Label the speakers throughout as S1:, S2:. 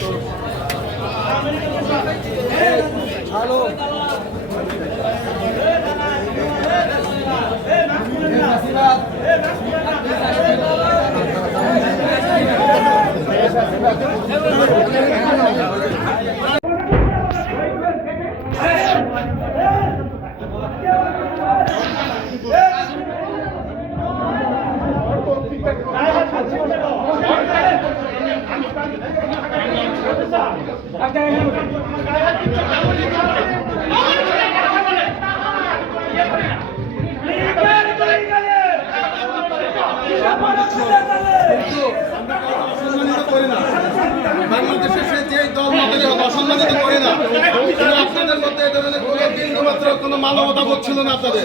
S1: তো বাংলাদেশের সে যে দল মতের অসম্মানিত করে না আপনাদের মধ্যে কোনো বিন্দুমাত্র কোনো মানবতা বোধ ছিল না আপনাদের।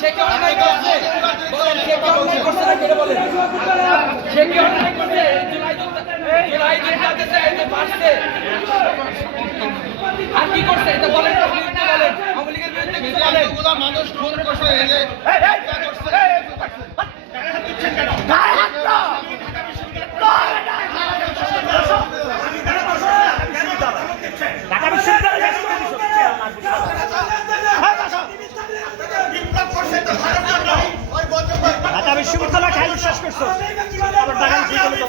S2: সে কি অন্যায় করছে বলেন, সে কি অন্যায় করছে নাকি এটা বলেন। সে কি অন্যায় করছে? জুলাই যোদ্ধা- জুলাই যোদ্ধাদের যে এই যে মারছে। আর কি করছে এটা বলেন আওয়ামী লীগের বিরুদ্ধে কিছু বলেন
S1: মানুষ খুন করছে এই যে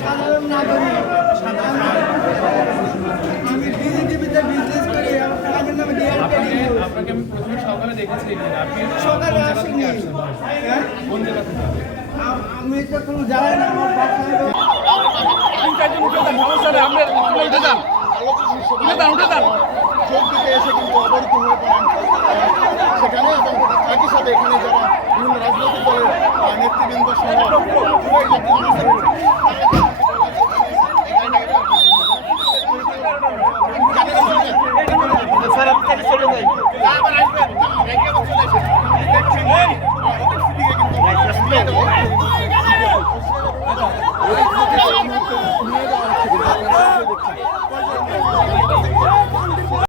S3: সাধারণ নাগরিক আমি- বিজেপিতে বিজনেস করি আমার কাজের নামে
S4: আপনাকে আমি প্রথমে সকালে দেখেছি
S3: সকালে আসেনি হ্যাঁ? আমি তো কোনো না আমার বাচ্চা
S1: চোখ দিকে এসে কিন্তু অবরুদ্ধ হয়ে পড়েন।